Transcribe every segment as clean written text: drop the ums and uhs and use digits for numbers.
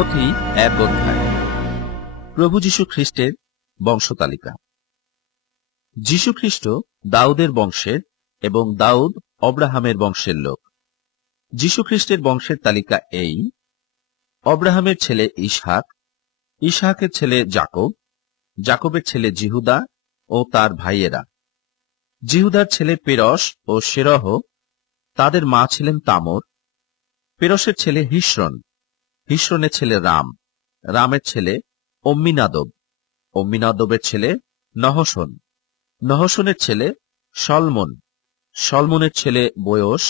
তিমোথী 1 অধ্যায়। প্রভু যীশু খ্রিস্টের বংশতালিকা। যীশু খ্রিস্ট দাউদের বংশের এবং দাউদ অব্রাহামের বংশের লোক। যীশু খ্রিস্টের বংশের তালিকা এই: অব্রাহামের ছেলে ইসহাক, ইসহাকের ছেলে যাকব, যাকবের ছেলে জিহুদা ও তার ভাইয়েরা, জিহুদার ছেলে পেরস ও সেরহ, তাদের মা ছিলেন তামর, পেরসের ছেলে হিস্রন, হিস্রনের ছেলে রাম, রামের ছেলে অম্মিনাদব, অম্মিনাদবের ছেলে নহশন, নহশনের ছেলে সলমন, সলমনের ছেলে বয়স,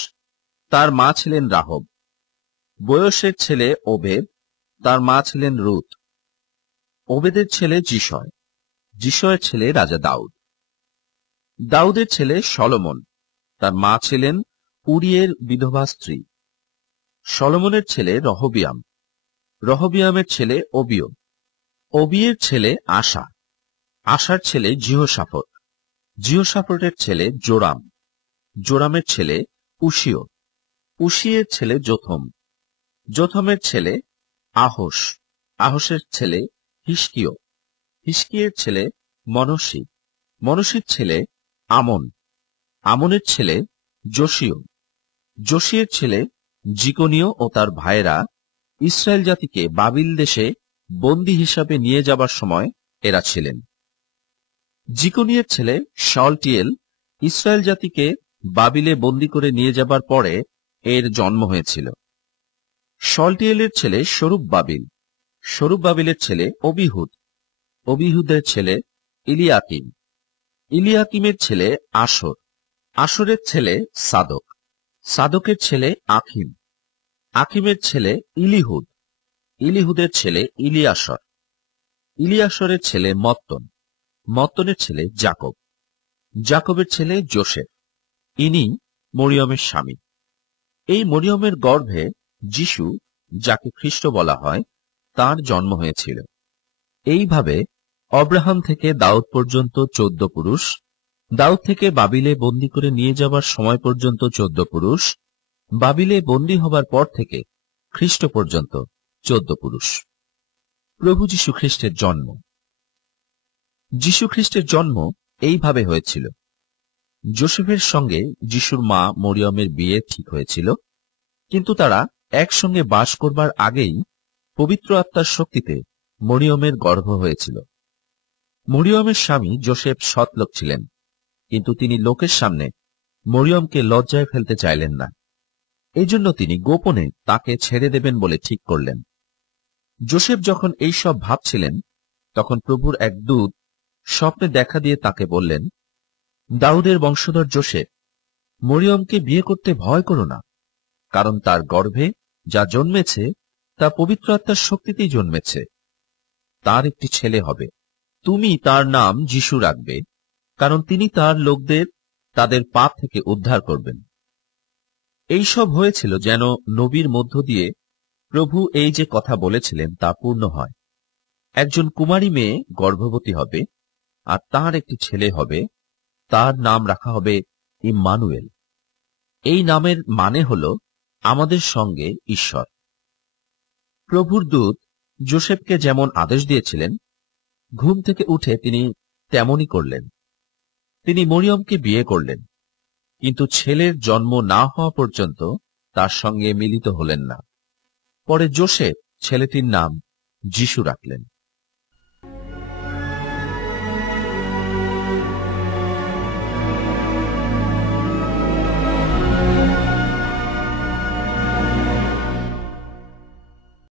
তার মা ছিলেন রাহব, বয়সের ছেলে ওবেদ, তার মা ছিলেন রুত, ওবেদের ছেলে যিশয়, যিশয়ের ছেলে রাজা দাউদ, দাউদের ছেলে সলোমন, তার মা ছিলেন উরিয়ের বিধবা স্ত্রী, সলোমনের ছেলে রহবিয়াম, রহবিয়ামের ছেলে ওবিয়, ওবিয়ের ছেলে আশা, আশার ছেলে জিহোশাফট, জিহোশাফটের ছেলে জোরাম, জোরামের ছেলে উশিয়, উশিয়ের ছেলে যোথম, যোথমের ছেলে আহস, আহসের ছেলে হিস্কিয়, হিস্কিয়ের ছেলে মনস্বী, মনস্বীর ছেলে আমন, আমনের ছেলে যোশীয়, যোশীয়ের ছেলে জিকনীয় ও তার ভাইয়েরা ইসরায়েল জাতিকে বাবিল দেশে বন্দী হিসাবে নিয়ে যাবার সময় এরা ছিলেন। জিকনীয়ের ছেলে শালটিয়েল ইসরায়েল জাতিকে বাবিলে বন্দী করে নিয়ে যাবার পরে এর জন্ম হয়েছিল। শালটিয়েলের ছেলে সরুব্বাবিল, সরুব্বাবিলের ছেলে অবিহুদ, অবিহুদের ছেলে ইলিয়াকিম, ইলিয়াকিমের ছেলে আসর, আসরের ছেলে সাদক, সাদকের ছেলে আখিম, আখিমের ছেলে ইলিহুদ, ইলিহুদের ছেলে ইলিয়াসর, ইলিয়াসরের ছেলে মত্তন, মত্তনের ছেলে যাকব, যাকবের ছেলে যোসেফ, ইনি মরিয়মের স্বামী। এই মরিয়মের গর্ভে যিশু, যাকে খ্রিস্ট বলা হয়, তার জন্ম হয়েছিল। এইভাবে অব্রাহাম থেকে দাউদ পর্যন্ত 14 পুরুষ, দাউদ থেকে বাবিলে বন্দী করে নিয়ে যাবার সময় পর্যন্ত 14 পুরুষ, বাবিলে বন্দী হবার পর থেকে খ্রিস্ট পর্যন্ত 14 পুরুষ। প্রভু যীশু খ্রিস্টের জন্ম। যীশু খ্রিস্টের জন্ম এইভাবে হয়েছিল। যোসেফের সঙ্গে যিশুর মা মরিয়মের বিয়ে ঠিক হয়েছিল, কিন্তু তারা একসঙ্গে বাস করবার আগেই পবিত্র আত্মার শক্তিতে মরিয়মের গর্ভ হয়েছিল। মরিয়মের স্বামী যোসেফ সৎলোক ছিলেন, কিন্তু তিনি লোকের সামনে মরিয়মকে লজ্জায় ফেলতে চাইলেন না। এই জন্য তিনি গোপনে তাকে ছেড়ে দেবেন বলে ঠিক করলেন। যোসেফ যখন এই সব ভাবছিলেন, তখন প্রভুর এক দূত স্বপ্নে দেখা দিয়ে তাকে বললেন, দাউদের বংশধর যোসেফ, মরিয়মকে বিয়ে করতে ভয় করো না, কারণ তার গর্ভে যা জন্মেছে তা পবিত্র আত্মার শক্তিতেই জন্মেছে। তার একটি ছেলে হবে, তুমি তার নাম যিশু রাখবে, কারণ তিনি তার লোকদের তাদের পাপ থেকে উদ্ধার করবেন। এই সব হয়েছিল যেন নবীর মধ্য দিয়ে প্রভু এই যে কথা বলেছিলেন তা পূর্ণ হয়। একজন কুমারী মেয়ে গর্ভবতী হবে, আর তার একটি ছেলে হবে, তার নাম রাখা হবে ইম্মানুয়েল। এই নামের মানে হল আমাদের সঙ্গে ঈশ্বর। প্রভুর দূত যোসেফকে যেমন আদেশ দিয়েছিলেন, ঘুম থেকে উঠে তিনি তেমনই করলেন। তিনি মরিয়মকে বিয়ে করলেন, কিন্তু ছেলের জন্ম না হওয়া পর্যন্ত তার সঙ্গে মিলিত হলেন না। পরে যোসেফ ছেলেটির নাম যিশু রাখলেন।